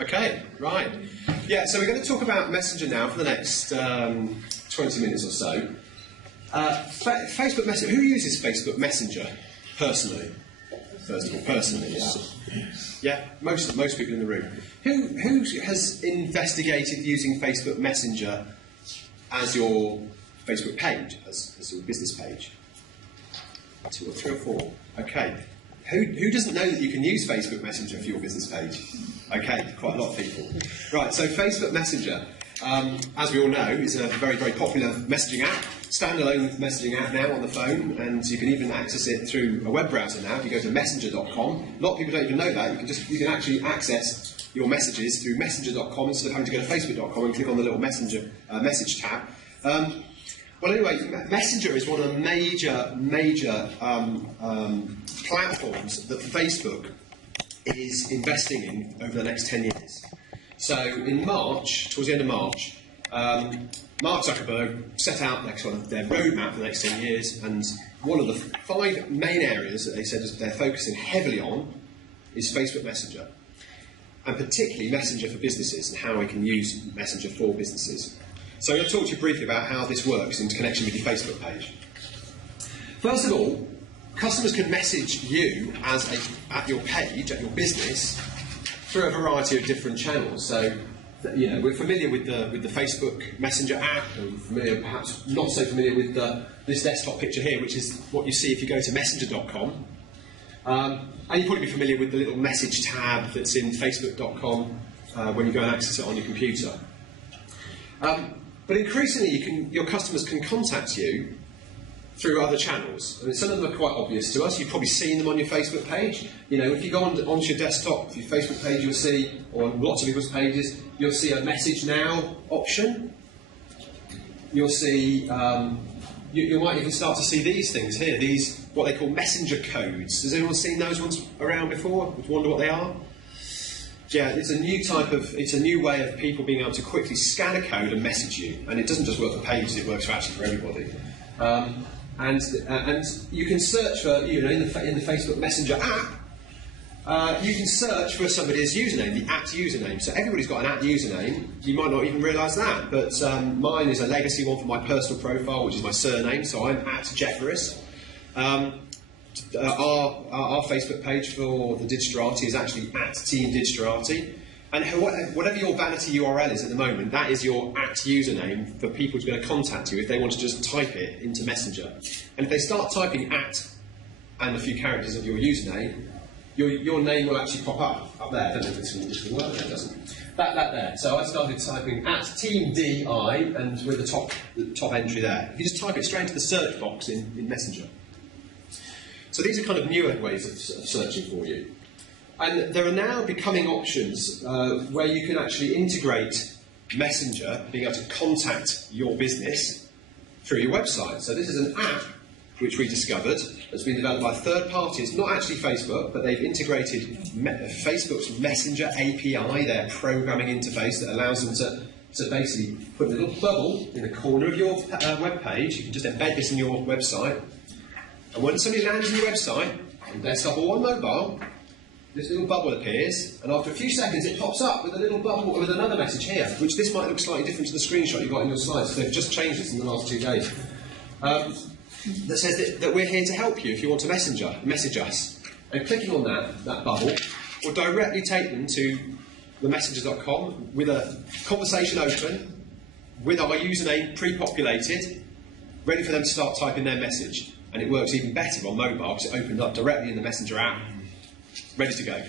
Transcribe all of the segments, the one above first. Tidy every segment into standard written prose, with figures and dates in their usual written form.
Okay, right. Yeah, so we're going to talk about Messenger now for the next 20 minutes or so. Facebook Messenger. Who uses Facebook Messenger personally? First of all, personally, yeah, most people in the room. Who has investigated using Facebook Messenger as your Facebook page, as your business page? 2 or 3 or 4. Okay. Who doesn't know that you can use Facebook Messenger for your business page? Okay, quite a lot of people. Right, so Facebook Messenger, as we all know, is a very, very popular messaging app, standalone messaging app now on the phone, and you can even access it through a web browser now. If you go to messenger.com, a lot of people don't even know that. You can actually access your messages through messenger.com instead of having to go to facebook.com and click on the little messenger message tab. Well, anyway, Messenger is one of the major platforms that Facebook is investing in over the next 10 years. So in March, towards the end of March, Mark Zuckerberg set out their roadmap for the next 10 years, and one of the 5 main areas that they said they're focusing heavily on is Facebook Messenger, and particularly Messenger for businesses and how we can use Messenger for businesses. So I'm going to talk to you briefly about how this works in connection with your Facebook page. First of all, customers can message you at your page, at your business, through a variety of different channels. So, we're familiar with the Facebook Messenger app, and familiar, perhaps not so familiar with this desktop picture here, which is what you see if you go to messenger.com. And you'll probably be familiar with the little message tab that's in facebook.com when you go and access it on your computer. But increasingly, your customers can contact you through other channels. I mean, some of them are quite obvious to us. You've probably seen them on your Facebook page. If you go onto your desktop, your Facebook page, you'll see, or on lots of people's pages, you'll see a Message Now option. You'll see, you might even start to see these things here, these, what they call messenger codes. Has anyone seen those ones around before? Wonder what they are? Yeah, it's a new way of people being able to quickly scan a code and message you. And it doesn't just work for pages, it works actually for everybody. And you can search for, in the Facebook Messenger app, you can search for somebody's username, the @username. So everybody's got an @username. You might not even realise that, but mine is a legacy one for my personal profile, which is my surname. So I'm @Jefferis. Our Facebook page for the Digitarati is actually @TeamDigitarati. And whatever your vanity URL is at the moment, that is your @username for people to be able to contact you if they want to just type it into Messenger. And if they start typing and a few characters of your username, your name will actually pop up there. I don't know if this will work, no, it doesn't. That there. So I started typing @TeamDI, and with the top entry there. You just type it straight into the search box in Messenger. So these are kind of newer ways of searching for you. And there are now becoming options where you can actually integrate Messenger, being able to contact your business through your website. So this is an app which we discovered that's been developed by third parties, not actually Facebook, but they've integrated Facebook's Messenger API, their programming interface that allows them to basically put a little bubble in the corner of your web page. You can just embed this in your website. And when somebody lands on your website, on desktop or on mobile, this little bubble appears, and after a few seconds it pops up with a little bubble with another message here, which this might look slightly different to the screenshot you've got in your slides, so they've just changed this in the last 2 days. That says that we're here to help you if you want to message us. And clicking on that bubble will directly take them to the messenger.com with a conversation open, with our username pre-populated, ready for them to start typing their message. And it works even better on mobile because it opened up directly in the Messenger app, ready to go.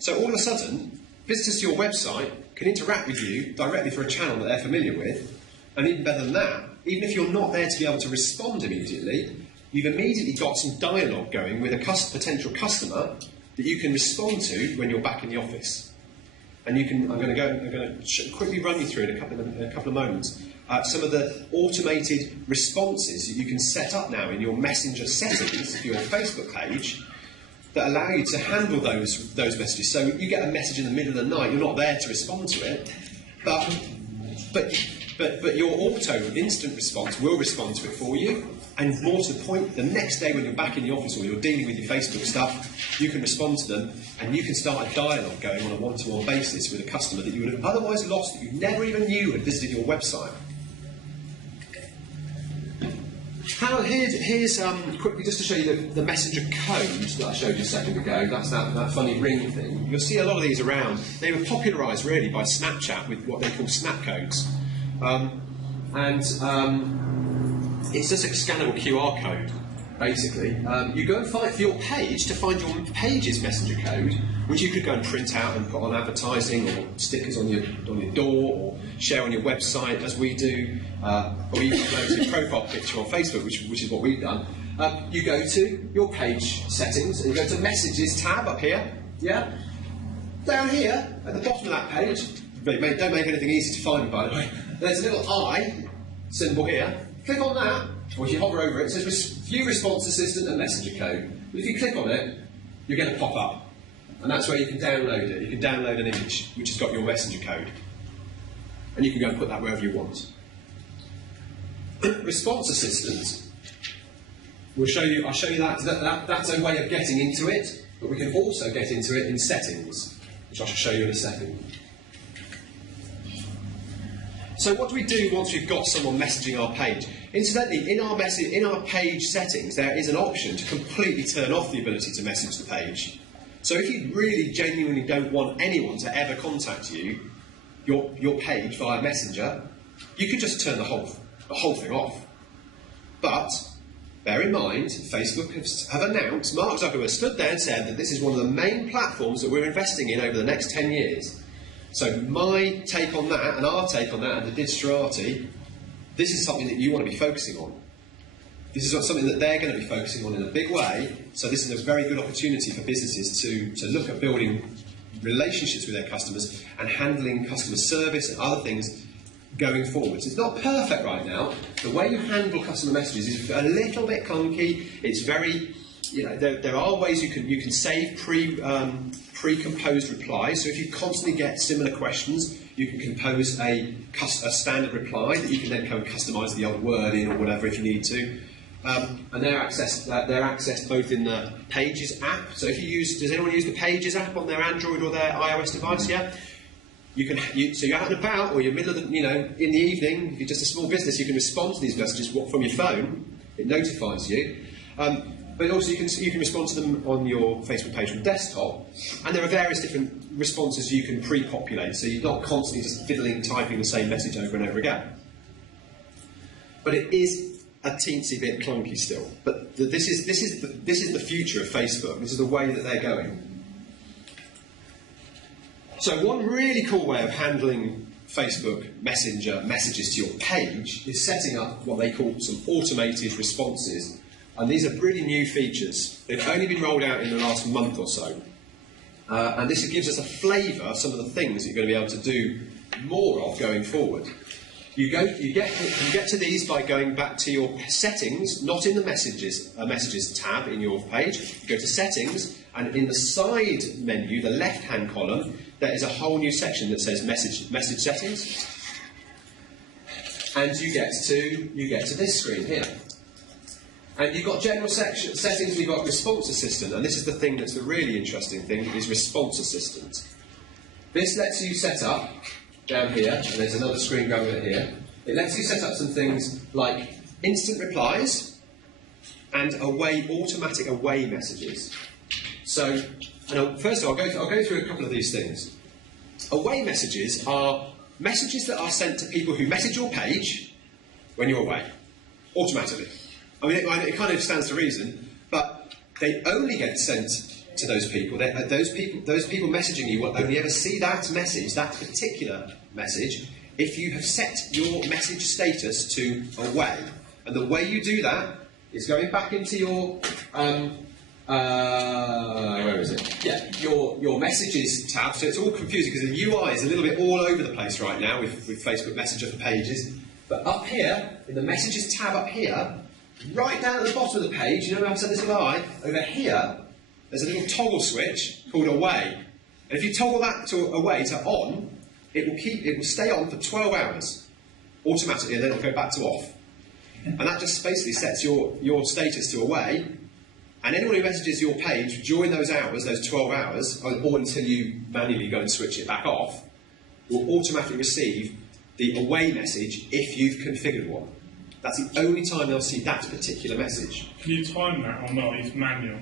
So all of a sudden, visitors to your website can interact with you directly through a channel that they're familiar with, and even better than that, even if you're not there to be able to respond immediately, you've immediately got some dialogue going with a potential customer that you can respond to when you're back in the office. And I'm going to quickly run you through in a couple of moments some of the automated responses that you can set up now in your Messenger settings for your Facebook page that allow you to handle those messages. So you get a message in the middle of the night, you're not there to respond to it, but your auto instant response will respond to it for you, And more to the point, the next day when you're back in the office or you're dealing with your Facebook stuff, you can respond to them and you can start a dialogue going on a one-to-one basis with a customer that you would have otherwise lost, that you never even knew had visited your website. Here's quickly just to show you the messenger code that I showed you a second ago. That's that funny ring thing. You'll see a lot of these around. They were popularised really by Snapchat with what they call snap codes. It's just a scannable QR code, basically. You go and find for your page to find your page's messenger code, which you could go and print out and put on advertising or stickers on your door or share on your website, as we do, or even upload your profile picture on Facebook, which is what we've done. You go to your page settings and you go to Messages tab up here. Yeah. Down here at the bottom of that page, don't make anything easy to find, by the way. There's a little eye symbol here. Click on that, or if you hover over it, it says View Response Assistant and Messenger Code. But if you click on it, you get a pop-up. And that's where you can download it. You can download an image which has got your messenger code. And you can go and put that wherever you want. Response Assistant, I'll show you that. That's a way of getting into it, but we can also get into it in settings, which I shall show you in a second. So what do we do once we've got someone messaging our page? Incidentally, in our page settings, there is an option to completely turn off the ability to message the page. So if you really genuinely don't want anyone to ever contact you, your page via Messenger, you could just turn the whole thing off. But bear in mind, Facebook have announced, Mark Zuckerberg stood there and said that this is one of the main platforms that we're investing in over the next 10 years. So my take on that, and our take on that, and the Digistrati, this is something that you want to be focusing on. This is something that they're going to be focusing on in a big way, so this is a very good opportunity for businesses to look at building relationships with their customers and handling customer service and other things going forwards. It's not perfect right now. The way you handle customer messages is a little bit clunky. It's very, there are ways you can save pre-composed replies. So if you constantly get similar questions, you can compose a standard reply that you can then go and customise the odd word in or whatever if you need to. And they're accessed both in the Pages app. So if does anyone use the Pages app on their Android or their iOS device? Yeah. So you're out and about, or you're middle of in the evening. If you're just a small business, you can respond to these messages from your phone. It notifies you. But also you can respond to them on your Facebook page from desktop, and there are various different responses you can pre-populate, so you're not constantly just typing the same message over and over again. But it is a teensy bit clunky still. But this is the future of Facebook. This is the way that they're going. So one really cool way of handling Facebook Messenger messages to your page is setting up what they call some automated responses. And these are really new features. They've only been rolled out in the last month or so. And this gives us a flavour of some of the things that you're going to be able to do more of going forward. You get to these by going back to your settings, not in the messages tab in your page. You go to settings, and in the side menu, the left-hand column, there is a whole new section that says message settings. And you get to this screen here. And you've got general settings, you've got Response Assistant, and this is the thing that's the really interesting thing, is Response Assistant. This lets you set up, down here, and there's another screen going over here, it lets you set up some things like instant replies and automatic away messages. So, first of all, I'll go through a couple of these things. Away messages are messages that are sent to people who message your page when you're away, automatically. I mean, it kind of stands to reason, but they only get sent to those people. Those people messaging you will only ever see that message, that particular message, if you have set your message status to away. And the way you do that is going back into your where is it? Yeah, your messages tab. So it's all confusing because the UI is a little bit all over the place right now with Facebook Messenger for Pages. But up here, in the messages tab up here, right down at the bottom of the page, you know how I've said this lie? Over here, there's a little toggle switch called away. And if you toggle that to away to on, it will stay on for 12 hours automatically, and then it'll go back to off. and that just basically sets your status to away, and anyone who messages your page during those hours, those 12 hours, or until you manually go and switch it back off, will automatically receive the away message if you've configured one. That's the only time they'll see that particular message. Can you time that or not? It's manual.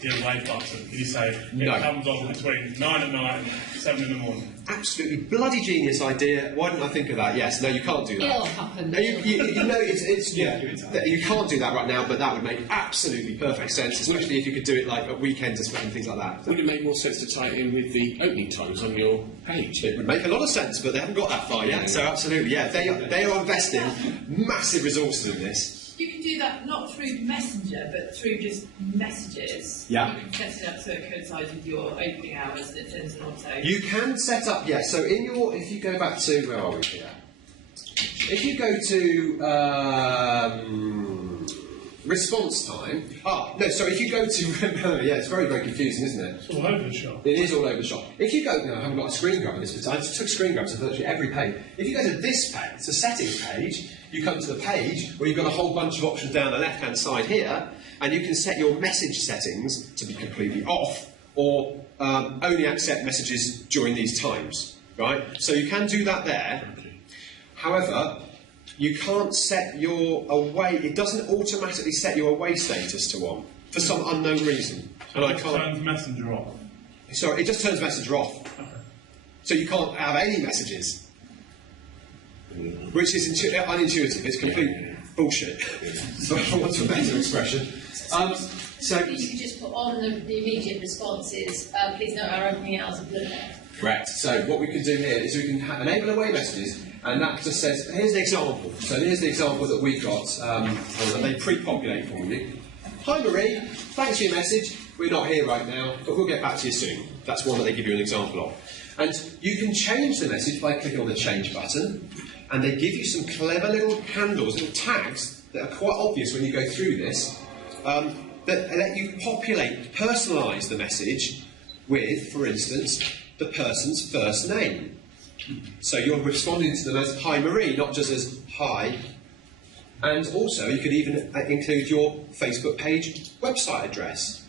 The away button. You say it comes on between 9 at night and 7 in the morning. Absolutely bloody genius idea. Why didn't I think of that? Yes, no, you can't do that. It'll happen. You know, you can't do that right now, but that would make absolutely perfect sense, especially if you could do it like at weekends and things like that. Would it make more sense to tie it in with the opening times on your page? It would make a lot of sense, but they haven't got that far yet. So absolutely, yeah, they are investing massive resources in this. You can do that not through Messenger, but through just messages. Yeah. You can set it up so it coincides with your opening hours, and it sends an auto. You can set up, yes. So if you go back to, where are we here? If you go to response time. If you go to, yeah, it's very, very confusing, isn't it? It's all over the shop. It is all over the shop. If you go, no, I haven't got a screen grab of this, but I just took screen grabs of virtually every page. If you go to this page, it's a settings page, you come to the page where you've got a whole bunch of options down the left-hand side here, and you can set your message settings to be completely off, or only accept messages during these times, right? So you can do that there. However, you can't set your away, it doesn't automatically set your away status to on, for some unknown reason. So it turns Messenger off? Sorry, it just turns Messenger off. Okay. So you can't have any messages. Which is unintuitive, it's complete bullshit. So I want a better expression. So you could just put on the immediate responses, please note our opening hours are blue. Correct. So what we can do here is we can enable away messages, and that just says, here's the example. So here's the example that we've got, and they pre-populate for you. Hi Marie, thanks for your message. We're not here right now, but we'll get back to you soon. That's one that they give you an example of. And you can change the message by clicking on the change button, and they give you some clever little handles, little tags that are quite obvious when you go through this, that let you populate, personalise the message with, for instance, the person's first name. So you're responding to them as Hi Marie, not just as Hi. And also you could even include your Facebook page website address.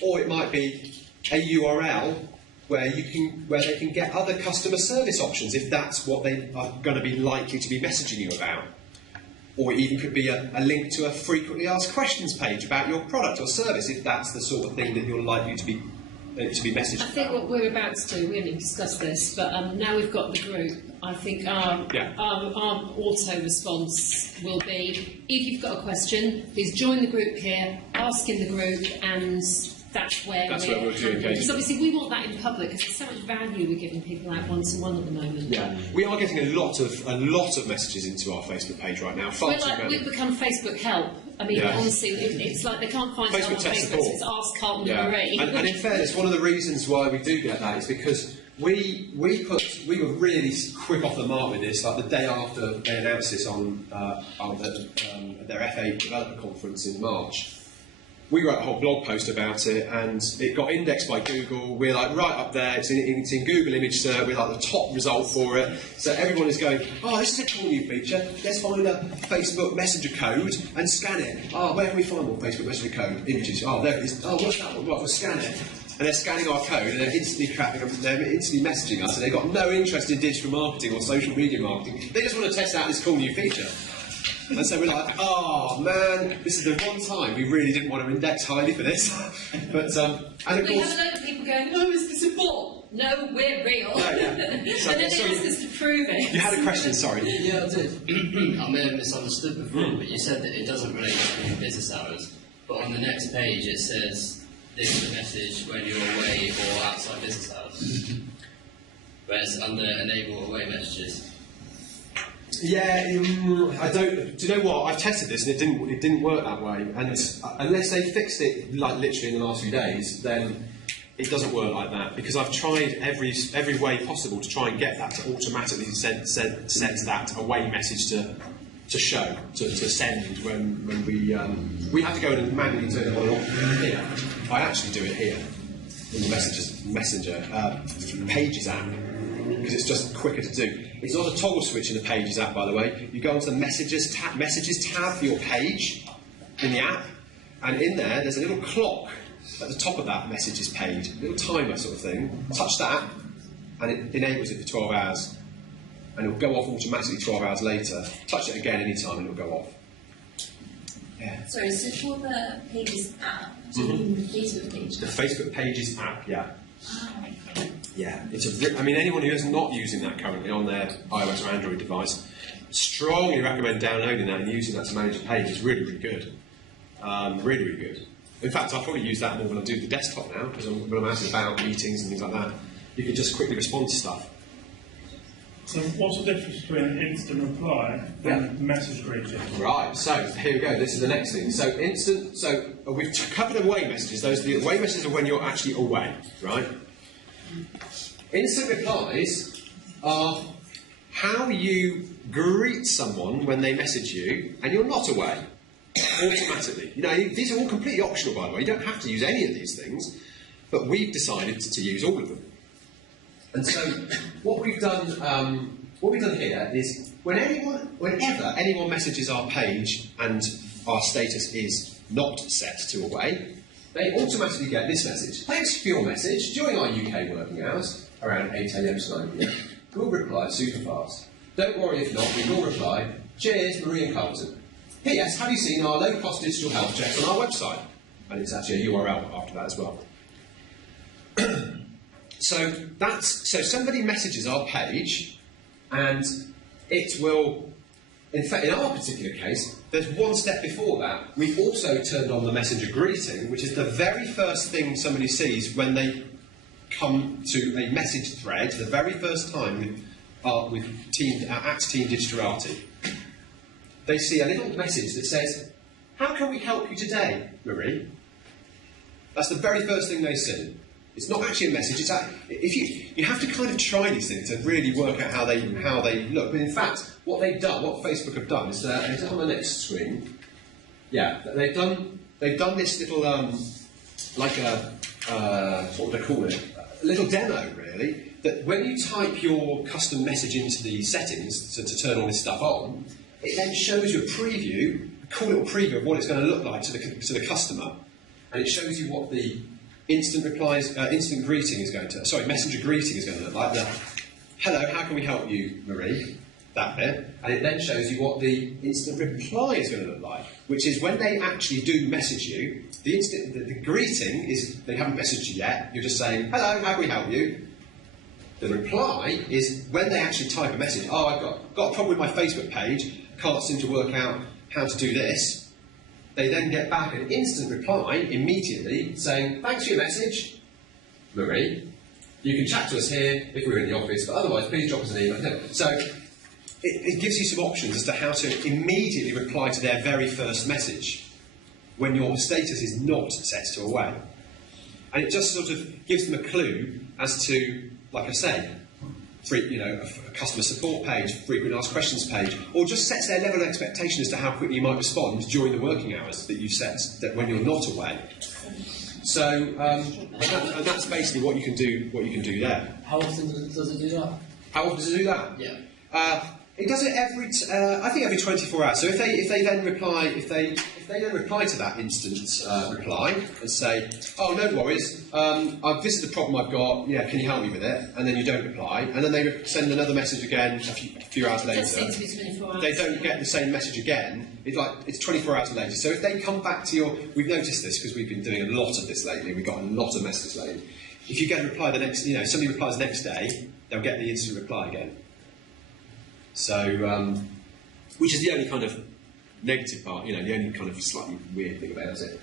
Or it might be a URL where they can get other customer service options if that's what they are going to be likely to be messaging you about. Or it even could be a link to a frequently asked questions page about your product or service if that's the sort of thing that you're likely to be messaged. I think what we're about to do, we haven't discussed this, but now we've got the group, I think our auto response will be, if you've got a question, please join the group here, ask in the group, and that's where we'll do it. Because obviously we want that in public, because there's so much value we're giving people out one-to-one at the moment. Yeah, we are getting a lot of messages into our Facebook page right now. We've become Facebook help. I mean, honestly, it's like they can't find Facebook someone on Facebook, so it's Ask Carlton and Marie. And in fairness, one of the reasons why we do get that is because we were really quick off the mark with this, like the day after they announced this on their FA developer conference in March. We wrote a whole blog post about it, and it got indexed by Google. We're like right up there. It's in Google image search. We're like the top result for it. So everyone is going, oh, this is a cool new feature. Let's find a Facebook Messenger code and scan it. Oh, where can we find more Facebook Messenger code images? Oh, there it is. Oh, what's that one? Right, we'll scan it. And they're scanning our code, and they're instantly tracking them. They're instantly messaging us, and they've got no interest in digital marketing or social media marketing. They just want to test out this cool new feature. And so we're like, oh man, this is the one time we really didn't want to index highly for this. But and of course, we have a load of people going, oh, is this a bot? No, we're real. Yeah. And then they ask us to prove it. You had a question, sorry. Yeah, I did. I may have misunderstood before, but you said that it doesn't relate to business hours. But on the next page it says this is the message when you're away or outside business hours. Whereas under enable away messages. Yeah, I don't. Do you know what? I've tested this and it didn't work that way. And unless they fixed it like literally in the last few days, then it doesn't work like that. Because I've tried every way possible to try and get that to automatically send that away message to show to send when we have to go and manually turn it on and off here. I actually do it here in the Messenger Pages app. because it's just quicker to do. It's not a toggle switch in the Pages app, by the way. You go onto the Messages tab for your page in the app, and in there's a little clock at the top of that Messages page, a little timer sort of thing. Touch that, and it enables it for 12 hours. And it'll go off automatically 12 hours later. Touch it again anytime and it'll go off. Yeah. Sorry, so for the Pages app, do you mean the Facebook page? The Facebook Pages app, yeah. Oh, okay. Yeah, I mean, anyone who is not using that currently on their iOS or Android device, strongly recommend downloading that and using that to manage a page. It's really, really good. Really, really good. In fact, I'll probably use that more when I do the desktop now, because when I'm out and about meetings and things like that, you can just quickly respond to stuff. So what's the difference between an instant reply and message greeting? Right, so here we go, this is the next thing. So we've covered away messages. The away messages are when you're actually away, right? Instant replies are how you greet someone when they message you and you're not away, automatically. You know, these are all completely optional, by the way. You don't have to use any of these things, but we've decided to use all of them. And so what we've done here is whenever anyone messages our page and our status is not set to away, they automatically get this message. Thanks for your message. During our UK working hours, around 8 AM to 9 PM, we'll reply super fast. Don't worry if not, we will reply. Cheers, Marie and Carlton. P.S. Have you seen our low-cost digital health checks on our website? And it's actually a URL after that as well. So somebody messages our page, and it will, in fact, in our particular case, there's one step before that. We've also turned on the messenger greeting, which is the very first thing somebody sees when they come to a message thread, the very first time with Team Digitality. They see a little message that says, "How can we help you today, Marie?" That's the very first thing they see. It's not actually a message. If you have to kind of try these things to really work out how they look. But in fact, what Facebook have done is it's on the next screen. Yeah, they've done this little what would I call it? A little demo, really. That when you type your custom message into the settings to turn all this stuff on, it then shows you a cool little preview of what it's going to look like to the customer, and it shows you what the messenger greeting is going to look like. The "Hello, how can we help you, Marie?" That bit, and it then shows you what the instant reply is going to look like, which is when they actually do message you. The greeting is they haven't messaged you yet. You're just saying, "Hello, how can we help you?" The reply is when they actually type a message. "Oh, I've got a problem with my Facebook page. Can't seem to work out how to do this." They then get back an instant reply immediately saying, "Thanks for your message, Marie. You can chat to us here if we're in the office, but otherwise please drop us an email." So it gives you some options as to how to immediately reply to their very first message when your status is not set to away. And it just sort of gives them a clue as to, like I say, a customer support page, frequent asked questions page, or just sets their level of expectation as to how quickly you might respond during the working hours that you've set that when you're not away. So and that's basically what you can do there. How often does it do that? How often does it do that? Yeah. It does it every 24 hours. So if they then reply to that instant reply and say, "Oh, no worries, this is the problem I've got. Yeah, can you help me with it?" And then you don't reply, and then they send another message again a few hours later. They don't get the same message again. It's 24 hours later. So if they come back to we've noticed this because we've been doing a lot of this lately. We've got a lot of messages lately. If you get a reply the next, somebody replies the next day, they'll get the instant reply again. So, which is the only kind of negative part, the only kind of slightly weird thing about it.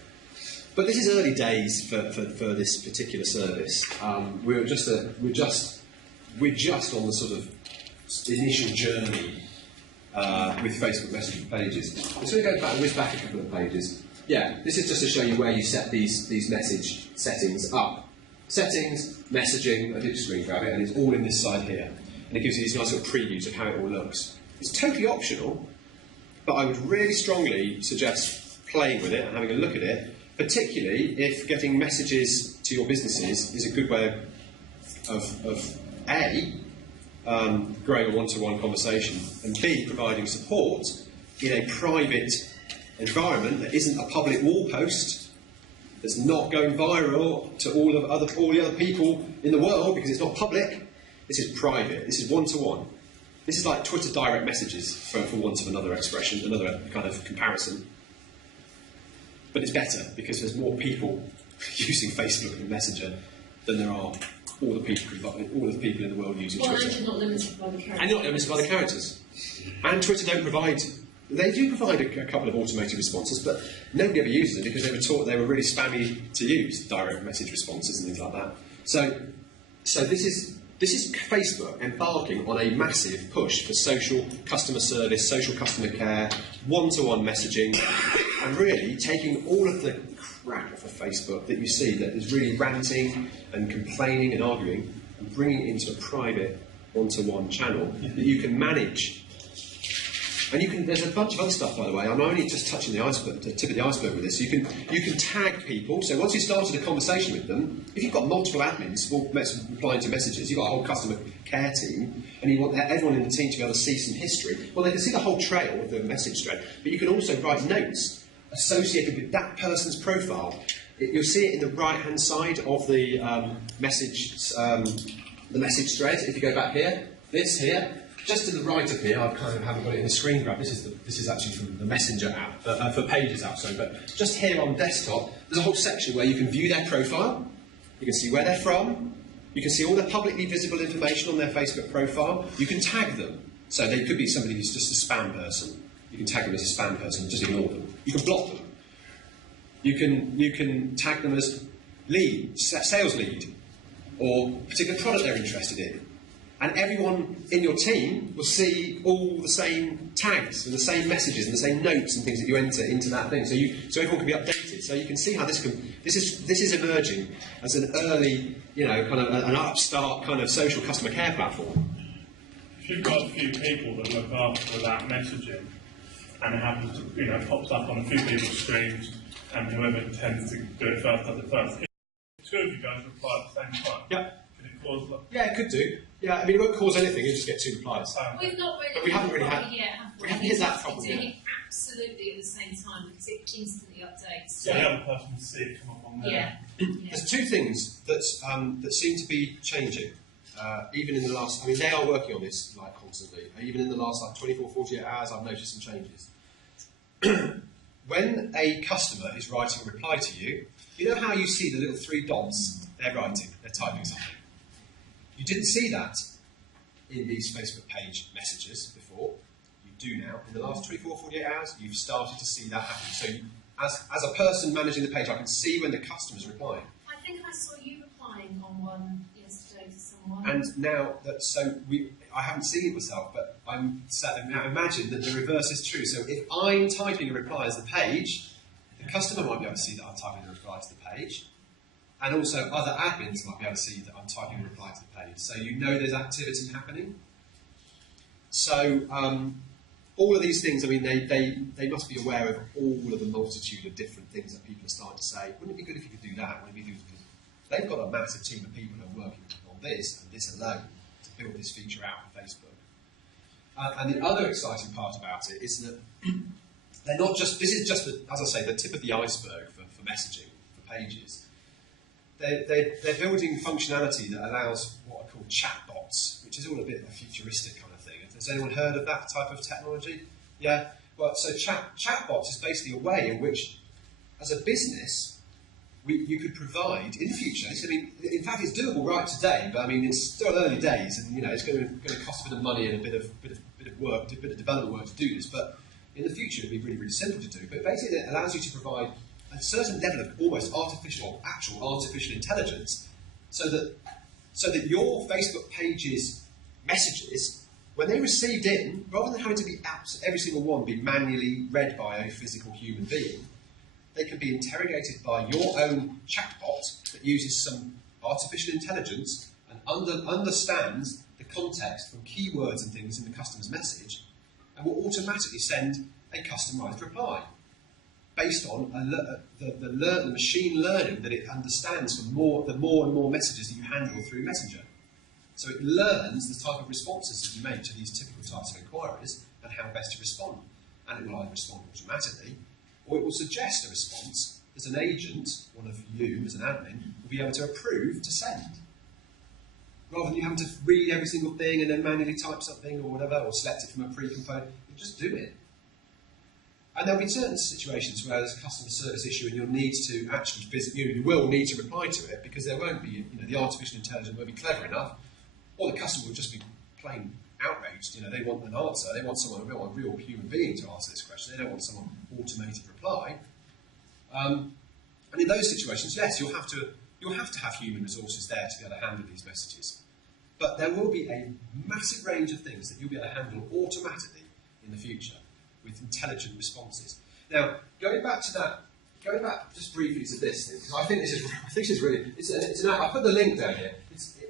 But this is early days for this particular service. We're just on the sort of initial journey with Facebook Messenger pages. I'm just going to go whiz back a couple of pages. Yeah, this is just to show you where you set these message settings up. Settings, messaging. I did screen grab it, and it's all in this side here. And it gives you these nice little previews of how it all looks. It's totally optional, but I would really strongly suggest playing with it and having a look at it, particularly if getting messages to your businesses is a good way of growing a one-to-one conversation, and B, providing support in a private environment that isn't a public wall post, that's not going viral to all the other people in the world because it's not public. This is private. This is one-to-one. This is like Twitter direct messages, for want of another expression, another kind of comparison. But it's better because there's more people using Facebook and Messenger than there are all the people in the world using Twitter. And you're not limited by the characters. And you're not limited by the characters. And Twitter don't provide. They do provide a couple of automated responses, but nobody ever uses them because they were taught they were really spammy to use, direct message responses and things like that. So this is Facebook embarking on a massive push for social customer service, social customer care, one-to-one messaging, and really taking all of the crap off of Facebook that you see that is really ranting and complaining and arguing, and bringing it into a private one-to-one channel that you can manage. And you can. There's a bunch of other stuff, by the way. I'm only just touching the iceberg, the tip of the iceberg with this. You can tag people. So once you started a conversation with them, if you've got multiple admins all replying to messages, you've got a whole customer care team, and you want everyone in the team to be able to see some history. Well, they can see the whole trail of the message thread, but you can also write notes associated with that person's profile. You'll see it in the right-hand side of the message thread. If you go back here, this here. Just to the right of here, I kind of haven't got it in the screen grab. This is actually from the Messenger app, for Pages app, sorry. But just here on desktop, there's a whole section where you can view their profile. You can see where they're from. You can see all their publicly visible information on their Facebook profile. You can tag them. So they could be somebody who's just a spam person. You can tag them as a spam person, just ignore them. You can block them. You can tag them as lead, sales lead, or a particular product they're interested in. And everyone in your team will see all the same tags and the same messages and the same notes and things that you enter into that thing. So everyone can be updated. So you can see how this is emerging as an early, kind of an upstart kind of social customer care platform. If you've got a few people that look after that messaging, and it happens to, pops up on a few people's screens, and whoever tends to do it first does it first. If two of you guys reply at the same time, yeah, it could do. Yeah, I mean, it won't cause anything, you just get two replies. We've not really, but we haven't really had. We haven't hit that problem doing yet. it absolutely at the same time because it instantly updates. So the other person will see it come up on there. Yeah. There's two things that seem to be changing. Even in the last, I mean, they are working on this constantly. Even in the last 24, 48 hours, I've noticed some changes. When a customer is writing a reply to you, you know how you see the little three dots? They're writing, they're typing something. You didn't see that in these Facebook page messages before. You do now. In the last 24, 48 hours, you've started to see that happen. So as a person managing the page, I can see when the customer's replying. I think I saw you replying on one yesterday to someone. And now that, I haven't seen it myself, but I'm now imagine that the reverse is true. So if I'm typing a reply as the page, the customer might be able to see that I'm typing a reply to the page. And also other admins might be able to see that I'm typing a reply to the page. So there's activity happening. So all of these things, I mean, they must be aware of all of the multitude of different things that people are starting to say. Wouldn't it be good if you could do that? Wouldn't it be good if they've got a massive team of people who are working on this and this alone to build this feature out for Facebook. And the other exciting part about it is that they're not just, this is just, as I say, the tip of the iceberg for messaging, for pages. They're building functionality that allows what are called chatbots, which is all a bit of a futuristic kind of thing. Has anyone heard of that type of technology? Yeah? Well, so chatbots is basically a way in which, as a business, you could provide, in the future, in fact it's doable right today, but I mean it's still early days and it's going to cost a bit of money and a bit of work, a bit of development work to do this, but in the future it'll be really, really simple to do. But basically it allows you to provide a certain level of almost actual artificial intelligence so that your Facebook page's messages, when they're received in, rather than having to be every single one be manually read by a physical human being, they can be interrogated by your own chatbot that uses some artificial intelligence and understands the context from keywords and things in the customer's message and will automatically send a customised reply, based on the machine learning that it understands from the more and more messages that you handle through Messenger. So it learns the type of responses that you make to these typical types of inquiries and how best to respond. And it will either respond automatically, or it will suggest a response that an agent, one of you as an admin, will be able to approve to send. Rather than you having to read every single thing and then manually type something or whatever, or select it from a pre-component, you just do it. And there'll be certain situations where there's a customer service issue and you'll need to actually you will need to reply to it, because there won't be, the artificial intelligence won't be clever enough, or the customer will just be plain outraged. They want an answer. They want a real human being to answer this question. They don't want some automated reply. And in those situations, yes, you'll have to have human resources there to be able to handle these messages. But there will be a massive range of things that you'll be able to handle automatically in the future with intelligent responses. Now, going back just briefly to this thing, because I think this is really, I put the link down here.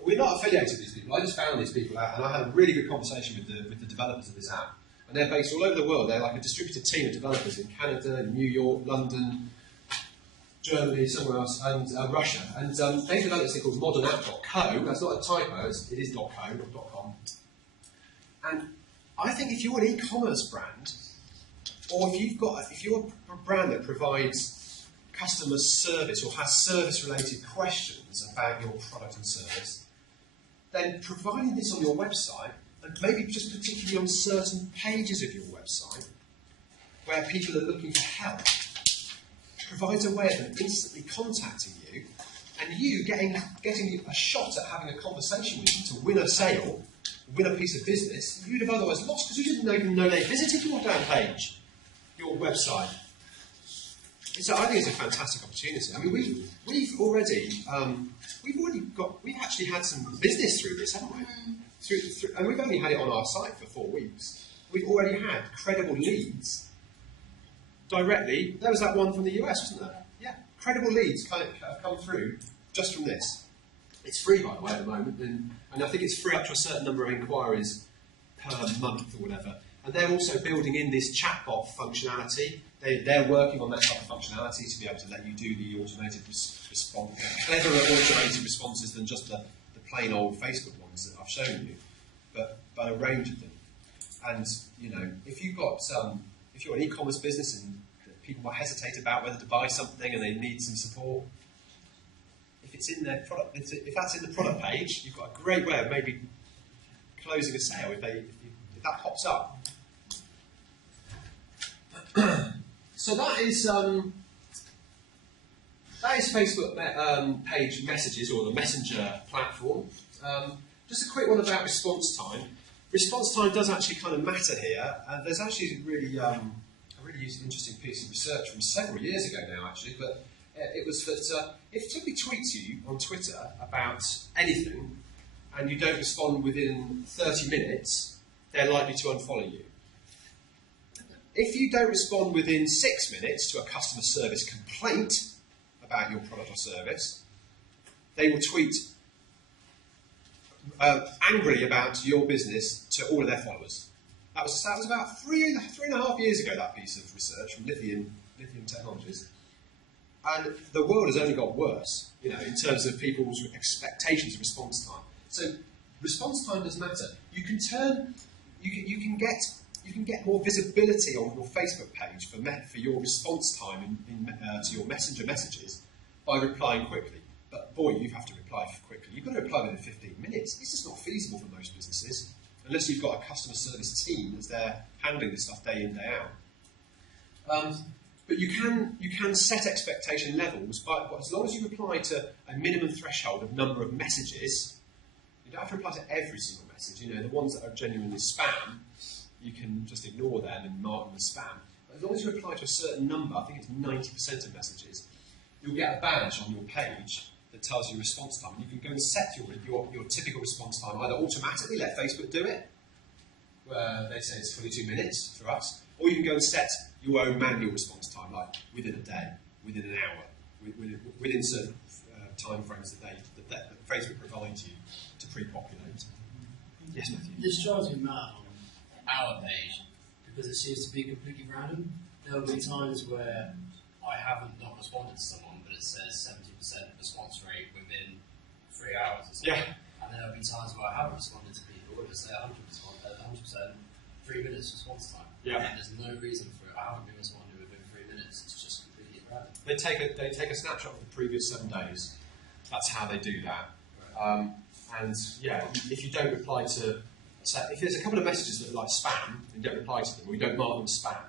We're not affiliated with these people. I just found these people out, and I had a really good conversation with the developers of this app. And they're based all over the world. They're like a distributed team of developers in Canada, New York, London, Germany, somewhere else, and Russia. And they developed this thing called modernapp.co. That's not a typo, it is .co, not .com. And I think if you're an e-commerce brand, or if you're a brand that provides customer service or has service-related questions about your product and service, then providing this on your website, and maybe just particularly on certain pages of your website, where people are looking for help, provides a way of them instantly contacting you, and you getting a shot at having a conversation with them to win a sale, win a piece of business you'd have otherwise lost because you didn't even know they visited your damn page, your website. So I think it's a fantastic opportunity. I mean, we've actually had some business through this, haven't we? And we've only had it on our site for 4 weeks. We've already had credible leads directly. There was that one from the US, wasn't there? Yeah, credible leads have come through just from this. It's free, by the way, at the moment, and I think it's free up to a certain number of inquiries per month or whatever. And they're also building in this chatbot functionality. They're working on that type of functionality to be able to let you do the automated response, cleverer automated responses than just the plain old Facebook ones that I've shown you, but a range of them. And if if you're an e-commerce business and people might hesitate about whether to buy something and they need some support, if it's in their product, if that's in the product page, you've got a great way of maybe closing a sale if that pops up. So that is Facebook page messages, or the Messenger platform. Just a quick one about response time. Response time does actually kind of matter here, and there's actually a really interesting piece of research from several years ago now, actually. But it was that if somebody tweets you on Twitter about anything, and you don't respond within 30 minutes, they're likely to unfollow you. If you don't respond within 6 minutes to a customer service complaint about your product or service, they will tweet angrily about your business to all of their followers. That was about three and a half years ago, that piece of research from Lithium Technologies. And the world has only got worse, in terms of people's expectations of response time. So response time does matter. You can get more visibility on your Facebook page for your response time to your Messenger messages by replying quickly. But boy, you have to reply quickly. You've got to reply within 15 minutes. It's just not feasible for most businesses, unless you've got a customer service team that's there handling this stuff day in, day out. But you can set expectation levels, but as long as you reply to a minimum threshold of number of messages, you don't have to reply to every single message. The ones that are genuinely spam, you can just ignore them and mark them as spam. But as long as you reply to a certain number, I think it's 90% of messages, you'll get a badge on your page that tells you response time. And you can go and set your typical response time, either automatically, let Facebook do it, where they say it's 22 minutes for us, or you can go and set your own manual response time, like within a day, within an hour, within certain time frames that Facebook provides you to pre-populate. Yes, Matthew? This drives me mad on our page because it seems to be completely random. There will be times where I haven't not responded to someone, but it says 70% response rate within 3 hours or something. Yeah. And then there'll be times where I haven't responded to people, it was say 100%, 3 minutes response time. Yeah. And there's no reason for it. I haven't been responding within 3 minutes. It's just completely random. They take a snapshot of the previous 7 days. That's how they do that. And yeah, if you don't reply to, so if there's a couple of messages that are like spam and you don't reply to them, or you don't mark them as spam,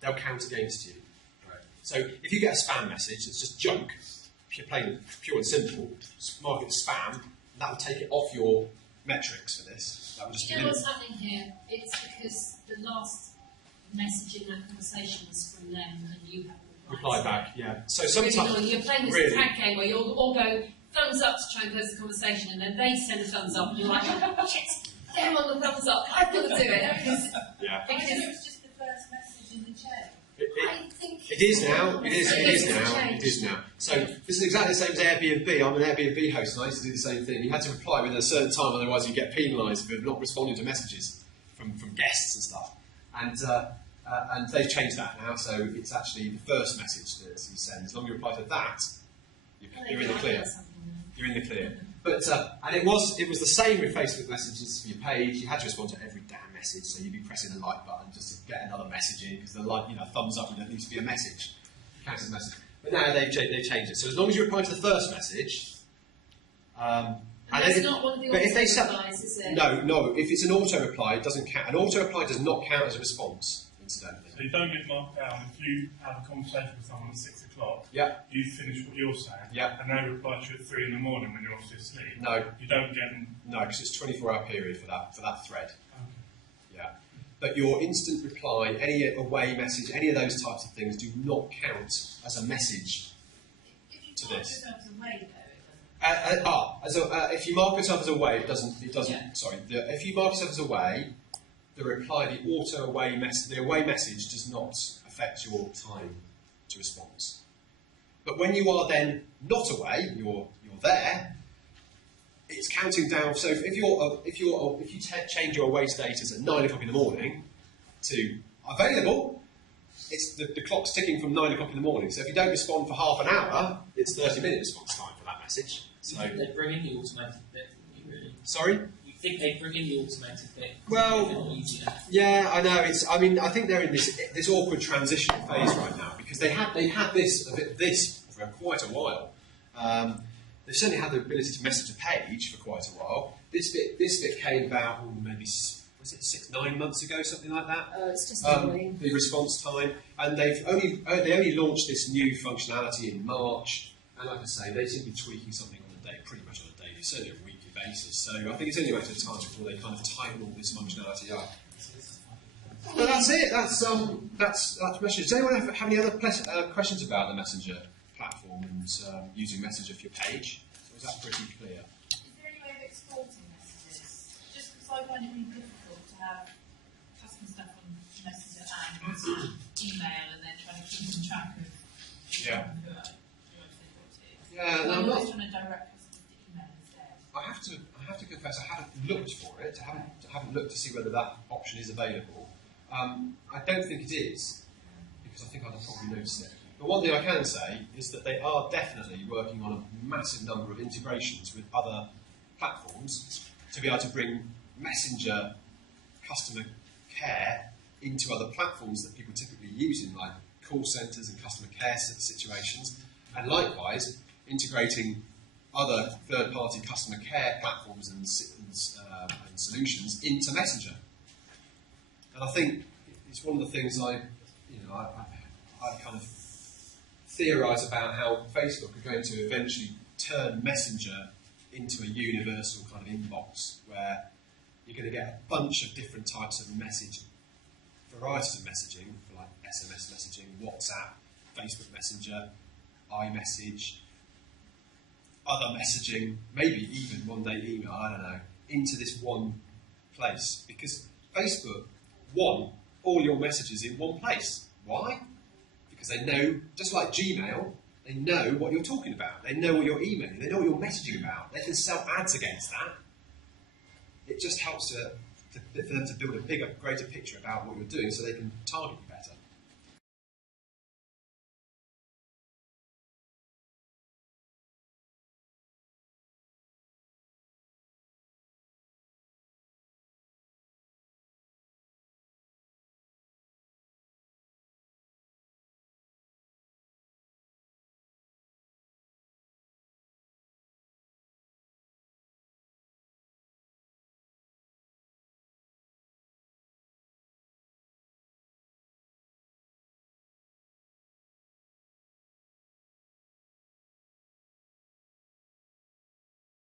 they'll count against you. Right. So if you get a spam message that's just junk, pure and simple, mark it as spam, and that will take it off your metrics for this. That will just You know what's happening here? It's because the last message in that conversation was from them and you haven't reply back. Yeah. So really sometimes annoying. You're playing this tag game where you'll all go thumbs up to try and close the conversation, and then they send a thumbs up, and you're like, yes, they're on the thumbs up. I've got to do it. Yeah. I think it was just the first message in the chat. I think It is now. It is now. So this is exactly the same as Airbnb. I'm an Airbnb host, and I used to do the same thing. You had to reply within a certain time, otherwise you get penalised for not responding to messages from guests and stuff. And they've changed that now, so it's actually the first message that you send. As long as you reply to that, you're in the clear. You're in the clear. But and it was the same with Facebook messages for your page. You had to respond to every damn message, so you'd be pressing the like button just to get another message in, because the thumbs up would at least be a message, counts as a message. But now they've changed it. So as long as you reply to the first message, and that's not one of the auto replies, is it? No. If it's an auto reply, it doesn't count. An auto reply does not count as a response, incidentally. So you don't get marked down if you have a conversation with someone at 6 o'clock. Yeah. You finish what you're saying. Yeah. And they reply to you at 3 in the morning when you're obviously asleep. No. You don't get them. No, because it's a 24-hour period for that thread. Okay. Yeah. But your instant reply, any away message, any of those types of things do not count as a message to this. If you mark yourself as away, it doesn't. Yeah. Sorry. If you mark yourself as away, the away message does not affect your time to response. But when you are then not away, you're there. It's counting down. So if you change your away status at 9 o'clock in the morning to available, it's the clock's ticking from 9 o'clock in the morning. So if you don't respond for half an hour, it's 30-minute response time for that message. So they bring in the automated bit, really. Sorry? You think they bring in the automated bit? Well, yeah, I know. I think they're in this awkward transition phase right now, because they had this for quite a while. They've certainly had the ability to message a page for quite a while. This bit came about maybe, was it 9 months ago, something like that? It's just annoying. The response time, and they only launched this new functionality in March. And like I say, they seem to be tweaking something pretty much on a daily, certainly a weekly basis. So I think it's only a matter of time before they kind of tighten all this functionality up. But that's it. That's Messenger. Does anyone have any other questions about the Messenger platform and using Messenger for your page? Or is that pretty clear? Is there any way of exporting messages? Just because I find it really difficult to have custom stuff on Messenger and email, and then trying to keep track of who I've got to. Yeah, I'm always trying to direct customers to email instead. I have to confess, I haven't looked for it. I haven't looked to see whether that option is available. I don't think it is, because I think I'd have probably noticed it. But one thing I can say is that they are definitely working on a massive number of integrations with other platforms to be able to bring Messenger customer care into other platforms that people typically use in, like call centres and customer care situations, and likewise integrating other third-party customer care platforms and solutions into Messenger. And I think it's one of the things I kind of theorise about how Facebook are going to eventually turn Messenger into a universal kind of inbox, where you're going to get a bunch of different types of varieties of messaging, for like SMS messaging, WhatsApp, Facebook Messenger, iMessage, other messaging, maybe even one day email, I don't know, into this one place. Because Facebook want all your messages in one place. Why? Because they know, just like Gmail, they know what you're talking about. They know what you're emailing. They know what you're messaging about. They can sell ads against that. It just helps for them to build a bigger, greater picture about what you're doing, so they can target you